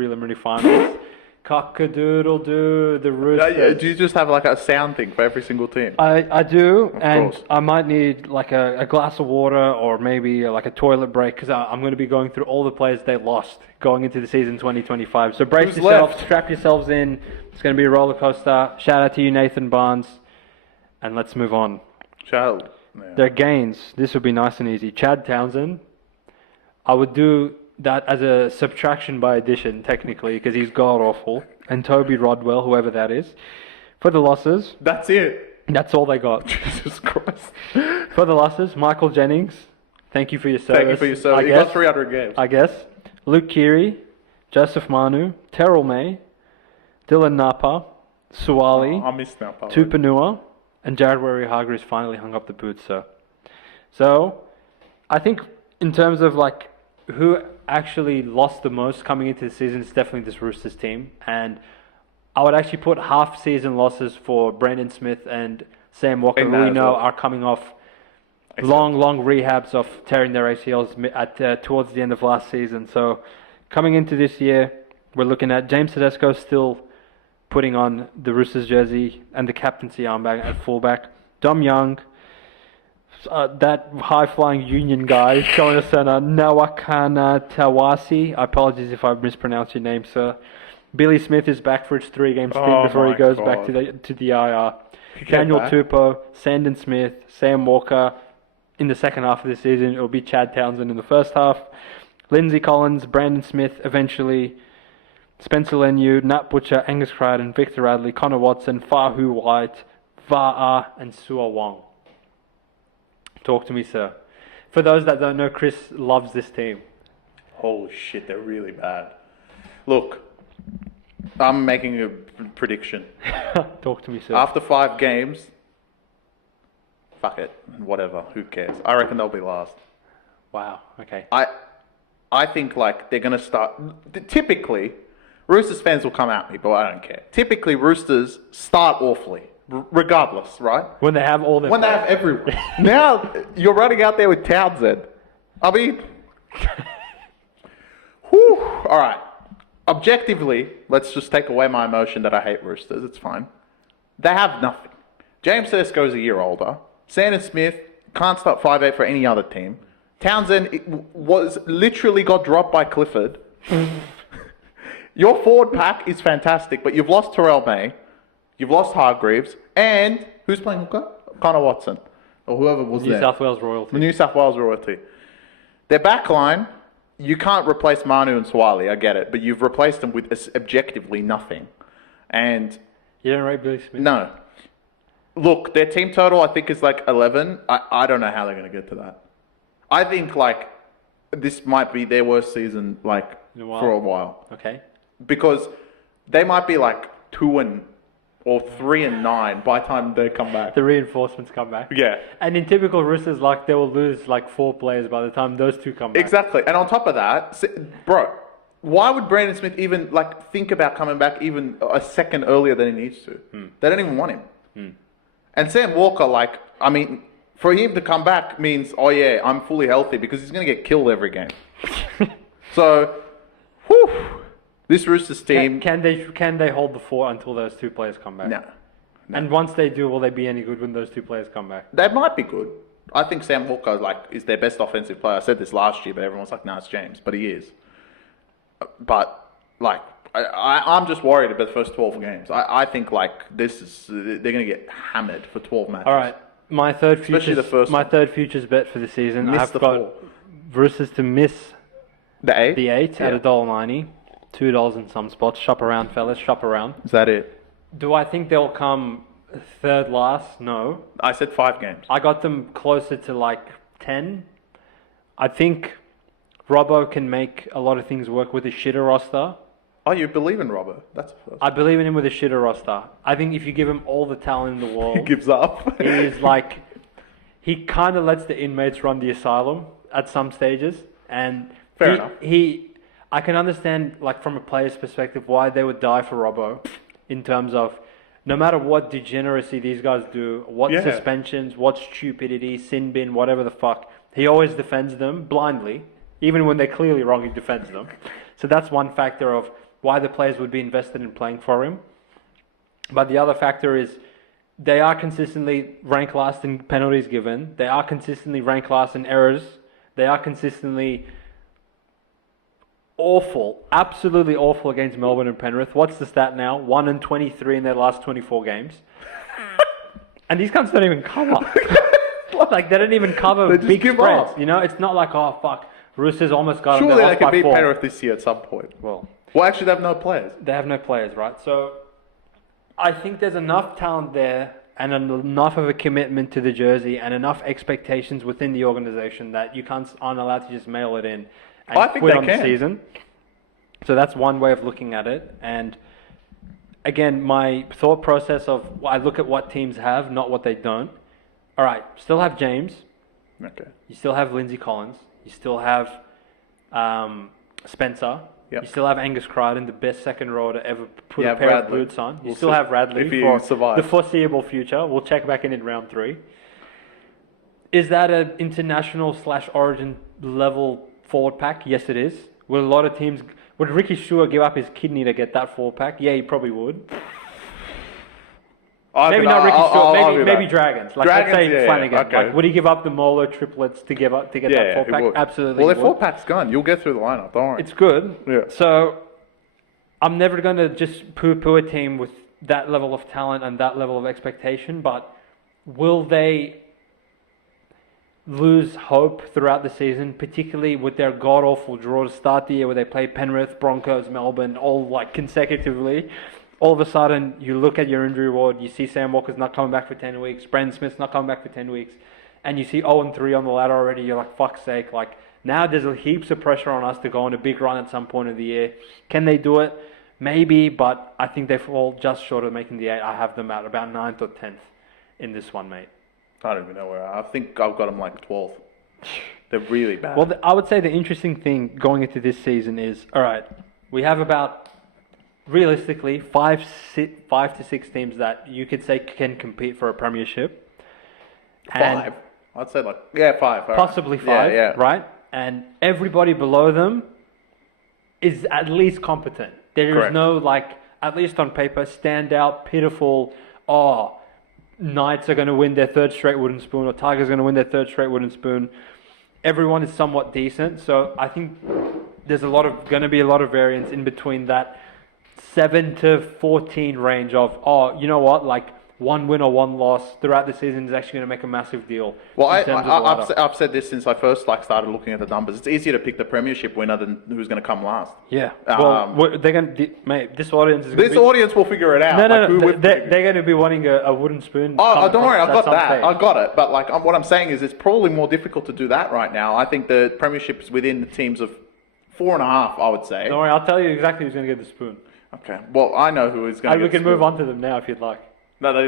preliminary finals. Cock-a-doodle-doo, the Roosters. Do you just have like a sound thing for every single team? I do, and course. I might need like a glass of water or maybe like a toilet break because I'm going to be going through all the players they lost going into the season 2025. So brace Who's yourself, left? strap yourselves in. It's going to be a roller coaster. Shout out to you, Nathan Barnes, and let's move on. Child. Their gains. This would be nice and easy. Chad Townsend. I would do that as a subtraction by addition, technically, because he's god awful. And Toby Rodwell, whoever that is. For the losses, That's it. that's all they got. Jesus Christ. For the losses, Michael Jennings. Thank you for your service. Thank you for your service. You got 300 games. I guess. Luke Keary, Joseph Manu, Terrell May, Dylan Napa, Suwali, I missed that part. Tupanua, and Jared Warrior-Hargreaves finally hung up the boots, sir. So, I think in terms of like who actually lost the most coming into the season, it's definitely this Roosters team. And I would actually put half-season losses for Brandon Smith and Sam Walker, In who that we as know well. are coming off long rehabs of tearing their ACLs towards the end of last season. So, coming into this year, we're looking at James Tedesco still putting on the Roosters jersey and the captaincy armband at fullback. Dom Young, that high-flying Union guy, showing us Nawakana Tawasi. I apologize if I mispronounced your name, sir. Billy Smith is back for his 3-game stint Oh before he my goes God. back to the IR. Get Daniel back. Tupou, Sandon Smith, Sam Walker. In the second half of the season, it will be Chad Townsend in the first half. Lindsay Collins, Brandon Smith, eventually Spencer Leniu, Nat Butcher, Angus Crichton, Victor Radley, Connor Watson, Fahu White, Va'a, and Sua Wong. Talk to me, sir. For those that don't know, Chris loves this team. Holy shit, they're really bad. Look, I'm making a prediction. Talk to me, sir. After 5 games, fuck it, whatever, who cares? I reckon they'll be last. Wow, okay. I think like they're going to start... Typically, Roosters fans will come at me, but I don't care. Typically, Roosters start awfully, regardless, right? When they have all their When they have everyone. Now, you're running out there with Townsend. I mean... Whew, all right. Objectively, let's just take away my emotion that I hate Roosters. It's fine. They have nothing. James Tedesco's a year older. Sandon Smith can't start 5'8" for any other team. Townsend was literally got dropped by Clifford. Your forward pack is fantastic, but you've lost Terrell May, you've lost Hargreaves, and who's playing hooker? Connor Watson, or whoever was New there. South Wales royalty. The New South Wales royalty. Their back line, you can't replace Manu and Swali, I get it, but you've replaced them with objectively nothing. And You don't rate Billy Smith? no. Look, their team total I think is like 11. I don't know how they're going to get to that. I think like this might be their worst season like In a while. for a while. Okay. Because they might be like 2 or 3-9 by the time they come back. The reinforcements come back. Yeah. And in typical Roosters, like they will lose like 4 players by the time those 2 come back. Exactly. And on top of that, bro, why would Brandon Smith even like think about coming back even a second earlier than he needs to? They don't even want him. And Sam Walker, like, I mean, for him to come back means, oh yeah, I'm fully healthy because he's going to get killed every game. So, whew, this Roosters team, Can they hold the fort until those 2 players come back? no. And once they do, will they be any good when those 2 players come back? They might be good. I think Sam Walker is their best offensive player. I said this last year, but everyone's like, no, it's James. But he is. But, like, I'm just worried about the first 12 games. I think, like, they're going to get hammered for 12 matches. All right. My third Especially the first futures bet for the season. Miss I've the got 4. Roosters to miss The 8? the 8 at $1.90. $2 in some spots. Shop around, fellas. Shop around. Is that it? Do I think they'll come third last? No. I said 5 games. I got them closer to like 10. I think Robbo can make a lot of things work with a shitter roster. Oh, you believe in Robbo? That's the first. I believe in him with a shitter roster. I think if you give him all the talent in the world, He gives up. he is like, he kind of lets the inmates run the asylum at some stages. And Fair enough. I can understand, like, from a player's perspective, why they would die for Robbo in terms of no matter what degeneracy these guys do, what Yeah. suspensions, what stupidity, sin bin, whatever the fuck, he always defends them blindly. Even when they're clearly wrong, he defends them. So that's one factor of why the players would be invested in playing for him. But the other factor is they are consistently ranked last in penalties given. They are consistently ranked last in errors. They are consistently awful, absolutely awful against Melbourne and Penrith. What's the stat now? 1-23 in their last 24 games. And these cunts don't even cover. Like, they don't even cover They just big give spreads. up. You know, it's not like, oh, fuck, Roosters almost got them. Surely they lost can by beat 4. Penrith this year at some point. Well, Actually, they have no players. they have no players, right? So I think there's enough talent there and enough of a commitment to the jersey and enough expectations within the organisation that you aren't allowed to just mail it in and I think quit they on can. the season. So that's one way of looking at it. And again, my thought process of I look at what teams have, not what they don't. All right, still have James. Okay. You still have Lindsay Collins. You still have Spencer. Yep. You still have Angus Crichton, the best second rower to ever put You a have pair Radley. of boots on. You We'll still see have Radley if he for survives. the foreseeable future. We'll check back in round 3. Is that an international/origin level forward pack? Yes, it is. Would a lot of teams... Would Ricky Stewart give up his kidney to get that forward pack? Yeah, he probably would. Maybe not Ricky Stewart. Maybe Dragons. Like, Dragons, let's say yeah, Flanagan. okay. Like, would he give up the Molo triplets to get that Yeah, forward he pack? would. Absolutely. Well, he their would. 4-pack's gone. You'll get through the lineup. Don't worry. It's good. Yeah. So I'm never going to just poo-poo a team with that level of talent and that level of expectation, but will they lose hope throughout the season, particularly with their god-awful draw to start the year where they play Penrith, Broncos, Melbourne, all like consecutively? All of a sudden, you look at your injury ward, you see Sam Walker's not coming back for 10 weeks, Brandon Smith's not coming back for 10 weeks, and you see 0-3 on the ladder already, you're like, fuck's sake, like, now there's heaps of pressure on us to go on a big run at some point of the year. Can they do it? Maybe, but I think they fall just short of making the 8. I have them at about 9th or 10th in this one, mate. I don't even know where. I think I've got them like 12th. They're really bad. Well, I would say the interesting thing going into this season is, all right, we have about, realistically, 5 to 6 teams that you could say can compete for a premiership. 5. I'd say 5. all right. Possibly 5, Yeah. right? And everybody below them is at least competent. There is Correct. no, at least on paper, standout, pitiful, Knights are going to win their 3rd straight wooden spoon, or Tigers are going to win their 3rd straight wooden spoon. Everyone is somewhat decent, so I think there's going to be a lot of variance in between that 7 to 14 range of, you know what, 1 win or 1 loss throughout the season is actually going to make a massive deal. Well, in terms of the ladder. I've said this since I first started looking at the numbers. It's easier to pick the premiership winner than who's going to come last. Yeah. Well, they're going to... Mate, this audience is going This audience will figure it out. No. They're going to be wanting a wooden spoon. Don't worry, I got at some that. stage. I got it. But what I'm saying is, it's probably more difficult to do that right now. I think the premiership is within the teams of 4.5. I would say. Don't worry, I'll tell you exactly who's going to get the spoon. Okay. Well, I know who is going to. We can move on to them now if you'd like. No, they